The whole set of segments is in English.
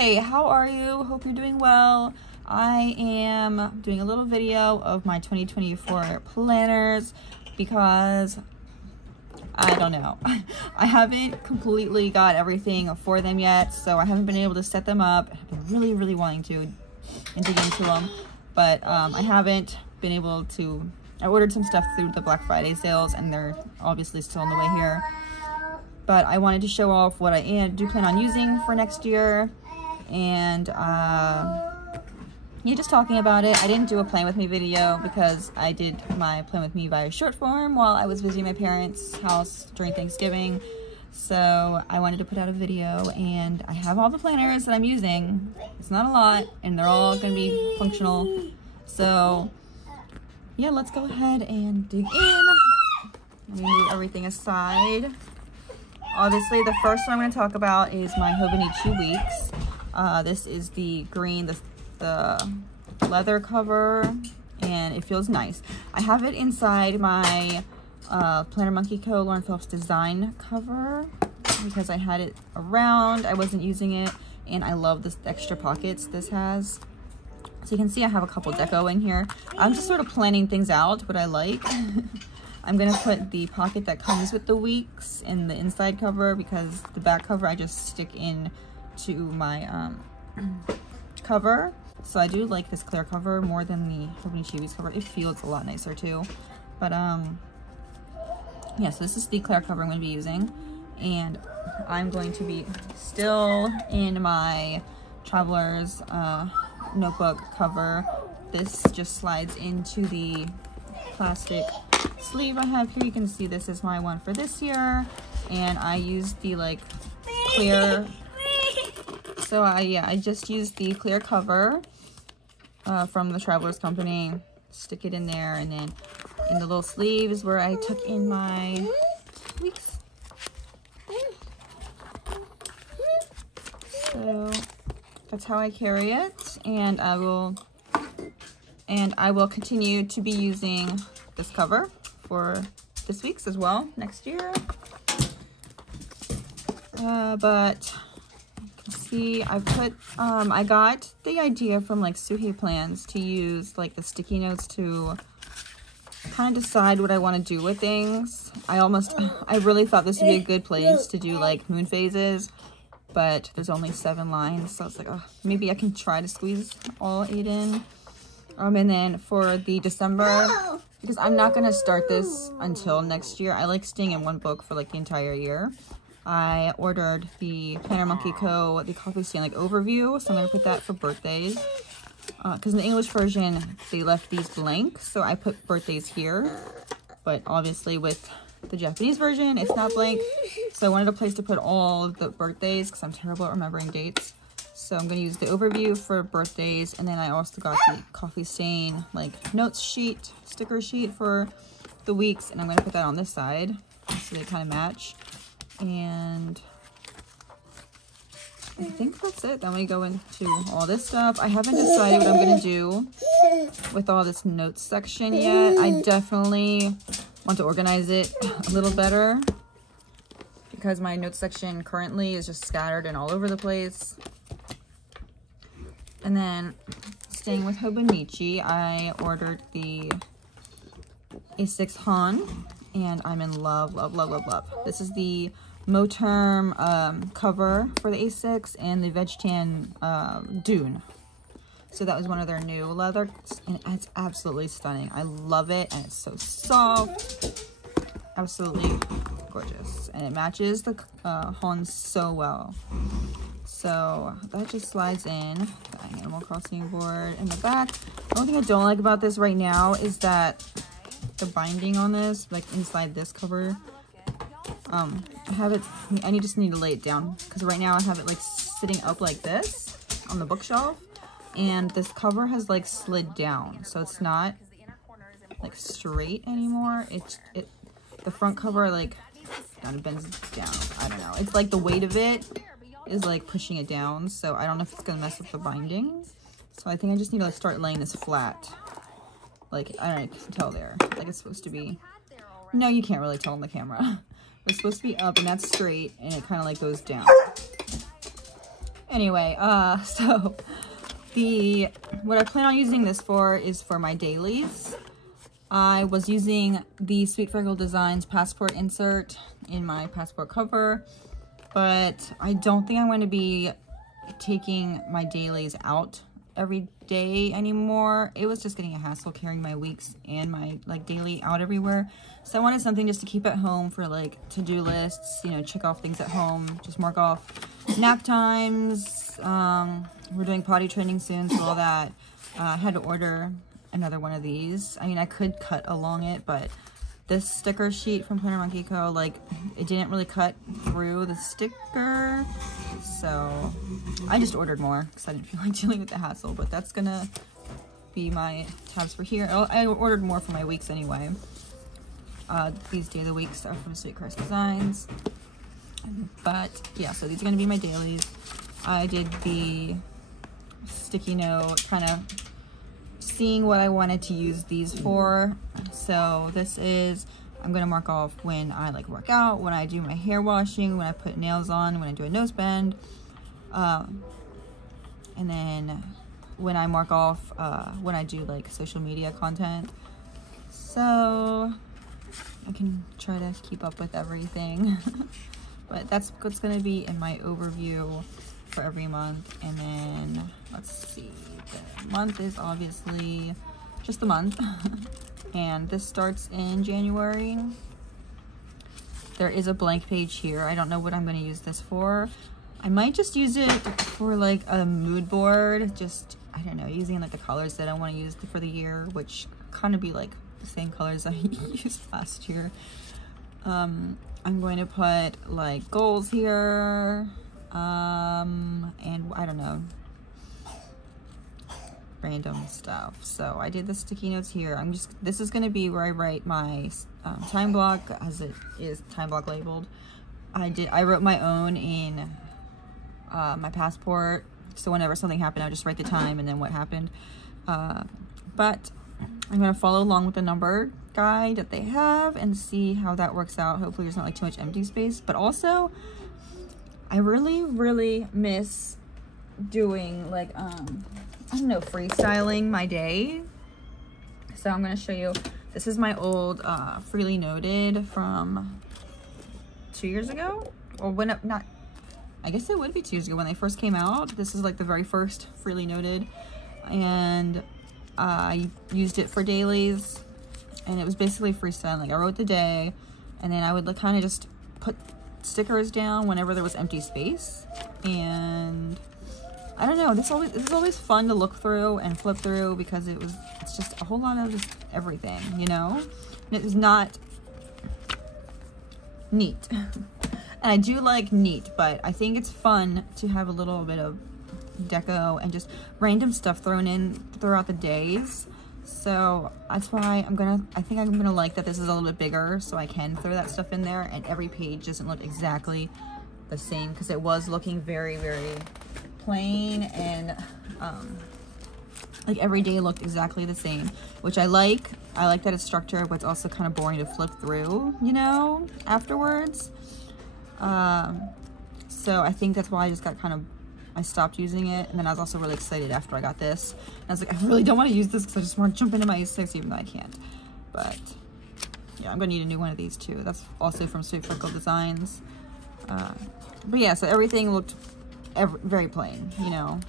Hi, how are you? Hope you're doing well. I am doing a little video of my 2024 planners because I don't know. I haven't completely got everything for them yet, so I haven't been able to set them up. I've been really wanting to and dig into them, but I haven't been able to. I ordered some stuff through the Black Friday sales and they're obviously still on the way here. But I wanted to show off what I do plan on using for next year, and yeah, just talking about it. I didn't do a plan with me video because I did my plan with me via short form while I was visiting my parents' house during Thanksgiving. So I wanted to put out a video, and I have all the planners that I'm using. It's not a lot, and they're all going to be functional. So yeah, let's go ahead and dig in. Let me move everything aside. Obviously, the first one I'm going to talk about is my hobonichi weeks. This is the green, the leather cover, and it feels nice. I have it inside my Planner Monkey Co. Lauren Phelps design cover because I had it around. I wasn't using it, and I love this extra pockets this has. So you can see I have a couple deco in here. I'm just sort of planning things out, what I like. I'm going to put the pocket that comes with the weeks in the inside cover because the back cover I just stick in to my cover. So I do like this clear cover more than the hobonichi weeks cover. It feels a lot nicer too. But yeah, so this is the clear cover I'm going to be using. And I'm going to be still in my Traveler's notebook cover. This just slides into the plastic sleeve I have here. You can see this is my one for this year, and I used the like clear, so I just used the clear cover from the Traveler's Company. Stick it in there, and then in the little sleeves where I took in my weeks. So that's how I carry it, and I will continue to be using this cover for this week's as well next year. But you can see I put I got the idea from like Suhei Plans to use like the sticky notes to kind of decide what I want to do with things. I really thought this would be a good place to do like moon phases, but there's only 7 lines, so I was like, oh, maybe I can try to squeeze all 8 in. And then for the December, because I'm not going to start this until next year. I like staying in one book for like the entire year. I ordered the Planner Monkey Co. the coffee stain like overview, so I'm going to put that for birthdays. Because in the English version, they left these blank, so I put birthdays here. But obviously with the Japanese version, it's not blank. So I wanted a place to put all of the birthdays because I'm terrible at remembering dates. So I'm going to use the overview for birthdays, and then I also got the coffee stain like notes sheet, sticker sheet for the weeks, and I'm going to put that on this side so they kind of match. And I think that's it. Then we go into all this stuff. I haven't decided what I'm going to do with all this notes section yet. I definitely want to organize it a little better because my notes section currently is just scattered and all over the place. And then, staying with hobonichi, I ordered the A6 Han, and I'm in love. This is the Moterm cover for the A6 and the Veg Tan Dune. So that was one of their new leather, and it's absolutely stunning. I love it, and it's so soft. Absolutely gorgeous. And it matches the Han so well. So that just slides in the Animal Crossing board in the back. The only thing I don't like about this right now is that the binding on this, like inside this cover, I just need to lay it down because right now I have it like sitting up like this on the bookshelf, and this cover has like slid down, so it's not like straight anymore. The front cover like kind of bends down. I don't know. It's like the weight of it is like pushing it down, so I don't know if it's gonna mess with the binding. So I think I just need to like start laying this flat. Like, I don't know, you can tell there. Like it's supposed to be. No, you can't really tell on the camera. It's supposed to be up, and that's straight, and it kind of like goes down. Anyway, so what I plan on using this for is for my dailies. I was using the Sweet Freckle Designs passport insert in my passport cover, but I don't think I'm going to be taking my dailies out every day anymore. It was just getting a hassle carrying my weeks and my like daily out everywhere. So I wanted something just to keep at home for like to-do lists, you know, check off things at home, just mark off nap times. We're doing potty training soon, so all that. I had to order another one of these. I mean, I could cut along it, but this sticker sheet from Planner Monkey Co., like, it didn't really cut through the sticker, so I just ordered more because I didn't feel like dealing with the hassle. But that's gonna be my tabs for here. I ordered more for my weeks anyway. These day of the weeks are from Sweet Crest Designs. But yeah, so these are gonna be my dailies. I did the sticky note, kind of seeing what I wanted to use these for. So this is, I'm gonna mark off when I like work out, when I do my hair washing, when I put nails on, when I do a nose bend, and then when I mark off when I do like social media content. So I can try to keep up with everything. But that's what's gonna be in my overview for every month. And then let's see, the month is obviously just the month. And this starts in January. There is a blank page here. I don't know what I'm going to use this for. I might just use it for like a mood board, just, I don't know, using like the colors that I want to use for the year, which kind of be like the same colors I used last year. I'm going to put like goals here, and I don't know, random stuff. So I did the sticky notes here. This is going to be where I write my time block, as it is time block labeled. I wrote my own in my passport, so whenever something happened, I just write the time and then what happened. But I'm going to follow along with the number guide that they have and see how that works out. Hopefully there's not like too much empty space. But also, I really miss doing like I don't know, freestyling my day. So I'm going to show you, this is my old freely noted from 2 years ago, or when not, I guess it would be 2 years ago when they first came out. This is like the very first freely noted, and I used it for dailies, and it was basically freestyling. Like I wrote the day, and then I would like kind of just put stickers down whenever there was empty space. And I don't know, this is always fun to look through and flip through, because it's just a whole lot of just everything, you know? And it is not neat. And I do like neat, but I think it's fun to have a little bit of deco and just random stuff thrown in throughout the days. So that's why I think I'm gonna like that this is a little bit bigger, so I can throw that stuff in there, and every page doesn't look exactly the same, because it was looking very plain, and like every day looked exactly the same, which I like. I like that it's structured, but it's also kind of boring to flip through, you know, afterwards. So I think that's why I just got I stopped using it. And then I was also really excited after I got this. And I was like, I really don't want to use this because I just want to jump into my A6, even though I can't. But yeah, I'm gonna need a new one of these too. That's also from Sweet Freckle Designs. But yeah, so everything looked very plain, you know,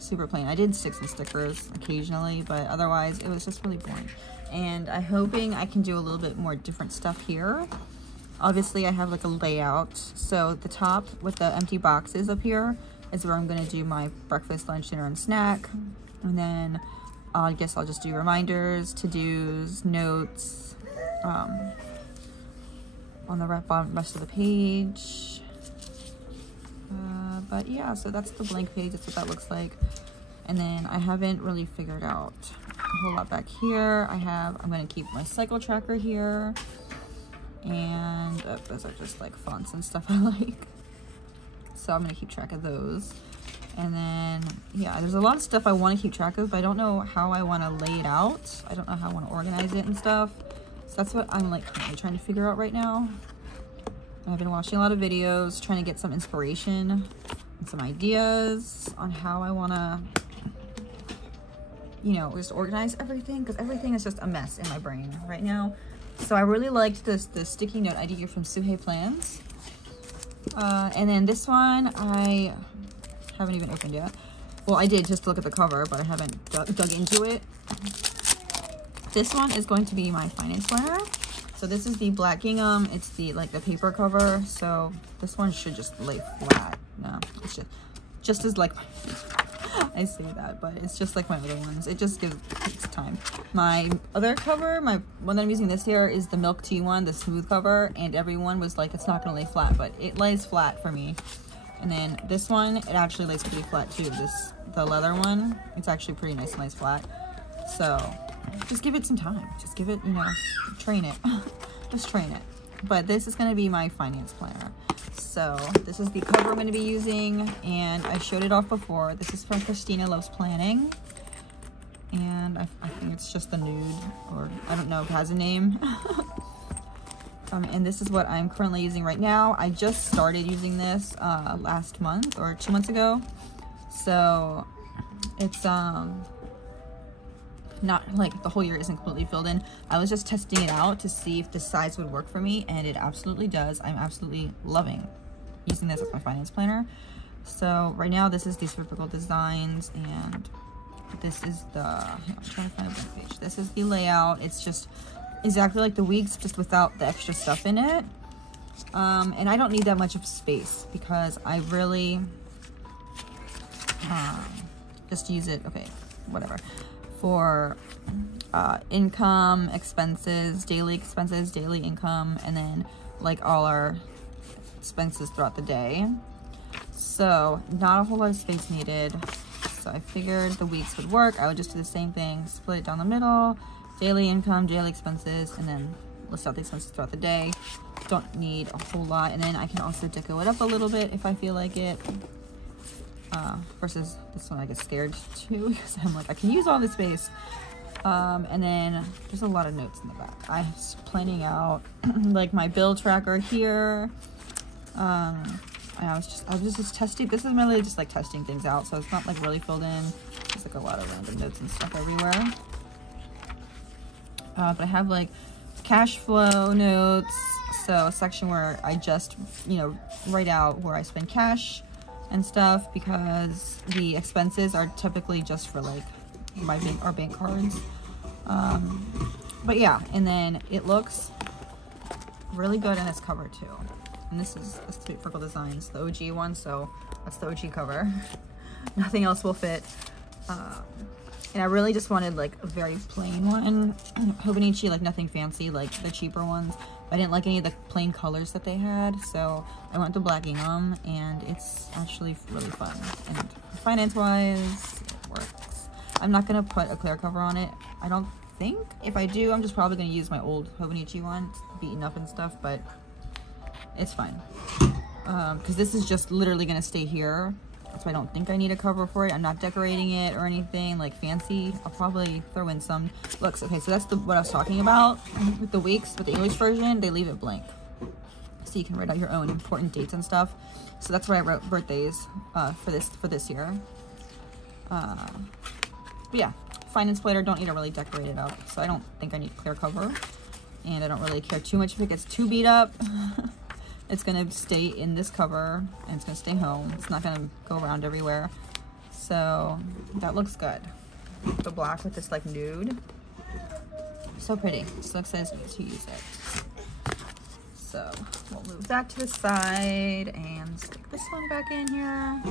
super plain. I did stick some stickers occasionally, but otherwise it was just really boring. And I'm hoping I can do a little bit more different stuff here. Obviously I have like a layout. So the top with the empty boxes up here is where I'm gonna do my breakfast, lunch, dinner, and snack. And then I guess I'll just do reminders, to-dos, notes, on the bottom rest of the page. But yeah, so that's the blank page. That's what that looks like. And then I haven't really figured out a whole lot back here. I'm gonna keep my cycle tracker here. And those are just like fonts and stuff I like. So I'm gonna keep track of those. And then, yeah, there's a lot of stuff I want to keep track of, but I don't know how I want to lay it out. I don't know how I want to organize it and stuff. So that's what I'm like currently trying to figure out right now. I've been watching a lot of videos, trying to get some inspiration and some ideas on how I want to, you know, just organize everything, because everything is just a mess in my brain right now. So I really liked the sticky note idea from Suhei Plans. And then this one I haven't even opened yet. Well, I did just look at the cover, but I haven't dug into it. This one is going to be my finance planner. So this is the black gingham. It's the the paper cover. So this one should just lay flat. No, it's just as like I say that, but it's just like my other ones. It just takes time. My other cover, my one that I'm using this year, is the milk tea one, the smooth cover, and everyone was like, it's not gonna lay flat, but it lays flat for me. And then this one, it actually lays pretty flat too. The leather one, it's actually pretty nice and lays flat. So just give it some time. Just give it, you know, train it. Just train it. But this is gonna be my finance planner. So this is the cover I'm going to be using, and I showed it off before. This is from Christina Loves Planning, and I think it's just the nude, or I don't know if it has a name. And this is what I'm currently using right now. I just started using this last month or 2 months ago, so it's not like the whole year isn't completely filled in. I was just testing it out to see if the size would work for me, and it absolutely does. I'm absolutely loving using this as my finance planner. So right now this is the Typical Designs, and this is the, I'm trying to find a blank page. This is the layout. It's just exactly like the weeks, just without the extra stuff in it. And I don't need that much of space, because I really just use it, okay, whatever, for income, expenses, daily income, and then like all our expenses throughout the day. So not a whole lot of space needed. So I figured the weeks would work. I would just do the same thing, split it down the middle, daily income, daily expenses, and then list out the expenses throughout the day. Don't need a whole lot. And then I can also deco it up a little bit if I feel like it. Versus this one I get scared too, because I'm like, I can use all this space. And then there's a lot of notes in the back. I'm planning out like my bill tracker here. I was just testing. This is really just like testing things out, so it's not like really filled in. There's like a lot of random notes and stuff everywhere. But I have like cash flow notes, so a section where I just, you know, write out where I spend cash and stuff, because the expenses are typically just for like our bank cards. But yeah, and then it looks really good in its cover too. And this is Typical Designs, the OG one, so that's the OG cover. Nothing else will fit. And I really just wanted like a very plain one. Hobonichi, like nothing fancy, like the cheaper ones. I didn't like any of the plain colors that they had, so I went to black gingham, and it's actually really fun. And finance-wise, it works. I'm not gonna put a clear cover on it, I don't think. If I do, I'm just probably gonna use my old Hobonichi one. It's beaten up and stuff, but it's fine. Because this is just literally gonna stay here. So I don't think I need a cover for it. I'm not decorating it or anything like fancy. I'll probably throw in some looks. Okay, so that's what I was talking about with the weeks. With the English version, they leave it blank, so you can write out your own important dates and stuff. So that's why I wrote birthdays for this year. But yeah, finance planner, don't need to really decorate it up, so I don't think I need clear cover, and I don't really care too much if it gets too beat up. It's gonna stay in this cover, and it's gonna stay home. It's not gonna go around everywhere. So that looks good. The black with this like nude. So pretty. So excited to use it. So we'll move that to the side and stick this one back in here.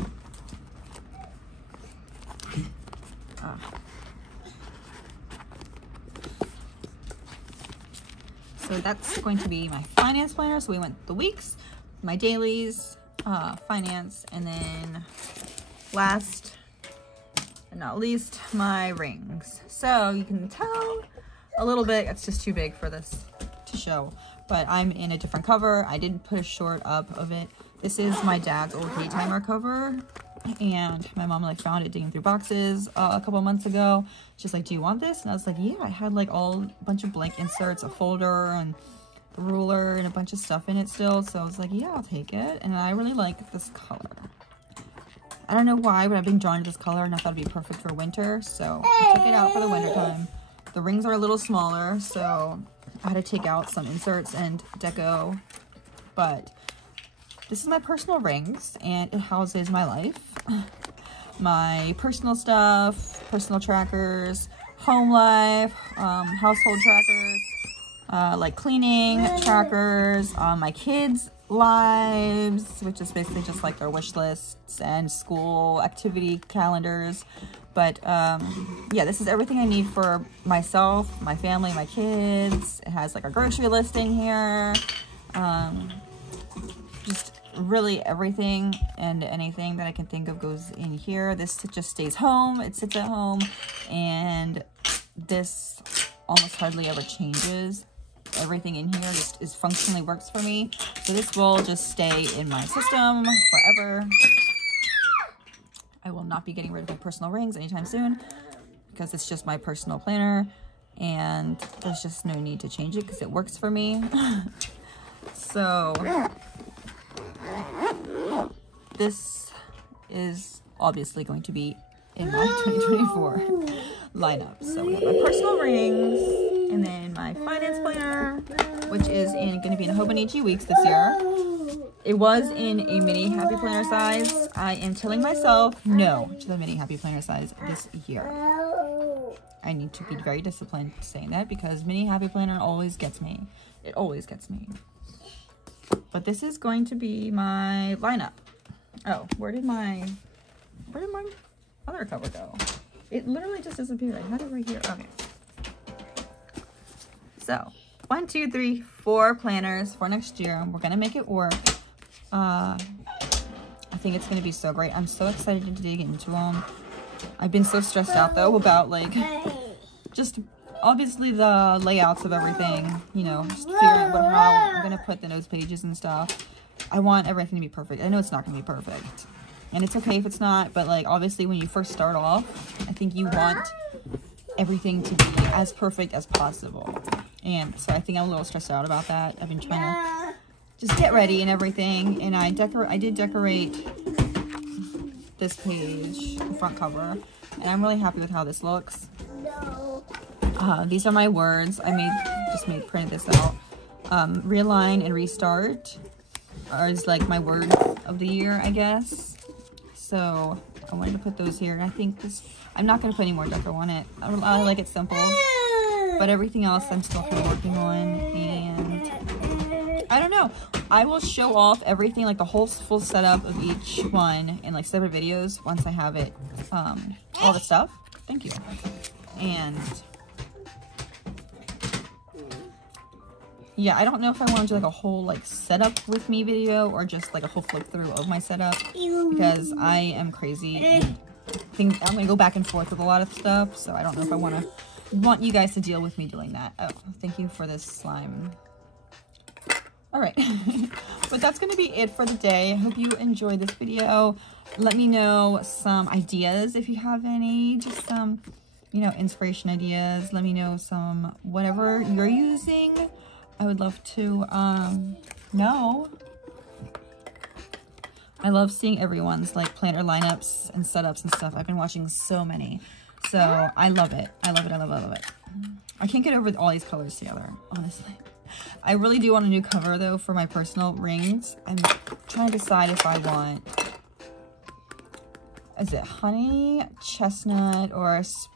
So that's going to be my finance planner. So we went the weeks, my dailies, finance, and then last but not least, my rings. So you can tell a little bit, it's just too big for this to show, but I'm in a different cover. I did put a short up of it. This is my dad's old daytimer cover, and my mom like found it digging through boxes a couple months ago. She's like, do you want this? And I was like, yeah. I had like a bunch of blank inserts, a folder and a ruler and a bunch of stuff in it still, so I was like, yeah, I'll take it. And I really like this color. I don't know why, but I've been drawn to this color and I thought it'd be perfect for winter. So I took it out for the winter time. The rings are a little smaller, so I had to take out some inserts and deco. But this is my personal rings, and it houses my life. My personal stuff, personal trackers, home life, household trackers, like cleaning trackers, my kids' lives, which is basically just like their wish lists and school activity calendars. But yeah, this is everything I need for myself, my family, my kids. It has like a grocery list in here. Just really everything and anything that I can think of goes in here. This just stays home. It sits at home, and this almost hardly ever changes. Everything in here just is functionally works for me. So this will just stay in my system forever. I will not be getting rid of my personal rings anytime soon because it's just my personal planner, and there's just no need to change it because it works for me. So this is obviously going to be in my 2024 lineup. So we have my personal rings, and then my finance planner, which is going to be in hobonichi weeks this year. It was in a mini happy planner size. I am telling myself no to the mini happy planner size this year. I need to be very disciplined saying that because mini happy planner always gets me. It always gets me. But this is going to be my lineup. Oh, where did my other cover go? It literally just disappeared. I had it right here. Okay. So 1, 2, 3, 4 planners for next year. We're gonna make it work. I think it's gonna be so great. I'm so excited to dig into them. I've been so stressed out though about like just obviously the layouts of everything, you know, just figuring out how I'm gonna put the notes pages and stuff. I want everything to be perfect. I know it's not gonna be perfect, and it's okay if it's not, but like obviously when you first start off, I think you want everything to be as perfect as possible. And so I think I'm a little stressed out about that. I've been trying to just get ready and everything, and I did decorate this page, the front cover, and I'm really happy with how this looks. These are my words. I printed this out. Realign and restart is like my word of the year, I guess. So I wanted to put those here, and I think I'm not going to put any more deco on it. I like it simple, but everything else I'm still kind of working on, and I don't know. I will show off everything, like the whole full setup of each one in like separate videos once I have it, all the stuff. Thank you. And yeah, I don't know if I want to do like a whole like setup with me video or just like a whole flip through of my setup, because I am crazy and I'm gonna go back and forth with a lot of stuff, so I don't know if I want you guys to deal with me doing that. Oh, thank you for this slime. All right, but that's gonna be it for the day. I hope you enjoyed this video. Let me know some ideas if you have any, just some, you know, inspiration ideas. Let me know some whatever you're using. I would love to know. I love seeing everyone's like planner lineups and setups and stuff. I've been watching so many, so I love it. I love it. I love it. I love it. I can't get over all these colors together, honestly. I really do want a new cover though for my personal rings. I'm trying to decide if I want, is it honey, chestnut, or espresso?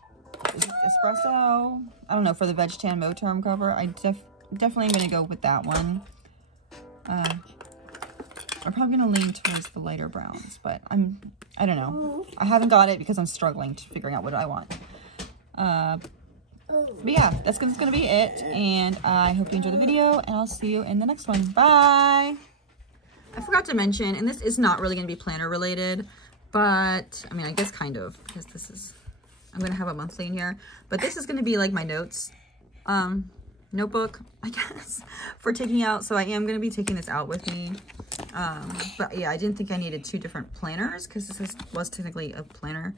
I don't know, for the Veg Tan Moterm cover. I definitely going to go with that one. I'm probably going to lean towards the lighter browns, but I don't know. I haven't got it because I'm struggling to figuring out what I want. But yeah, that's going to be it, and I hope you enjoyed the video, and I'll see you in the next one. Bye! I forgot to mention, and this is not really going to be planner related, but, I mean, I guess kind of, because this is, I'm going to have a monthly in here, but this is going to be like my notes, notebook, I guess, for taking out, so I am going to be taking this out with me, but yeah, I didn't think I needed 2 different planners, because this was technically a planner.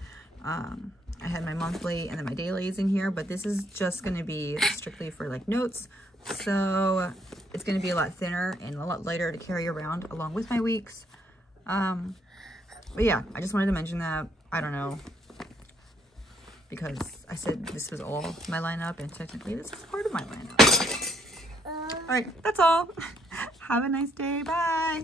I had my monthly and then my dailies in here, but this is just going to be strictly for like notes, so it's going to be a lot thinner and a lot lighter to carry around along with my weeks. But yeah, I just wanted to mention that. I don't know, because I said this was all my lineup, and technically this is part of my lineup. All right, that's all. Have a nice day. Bye.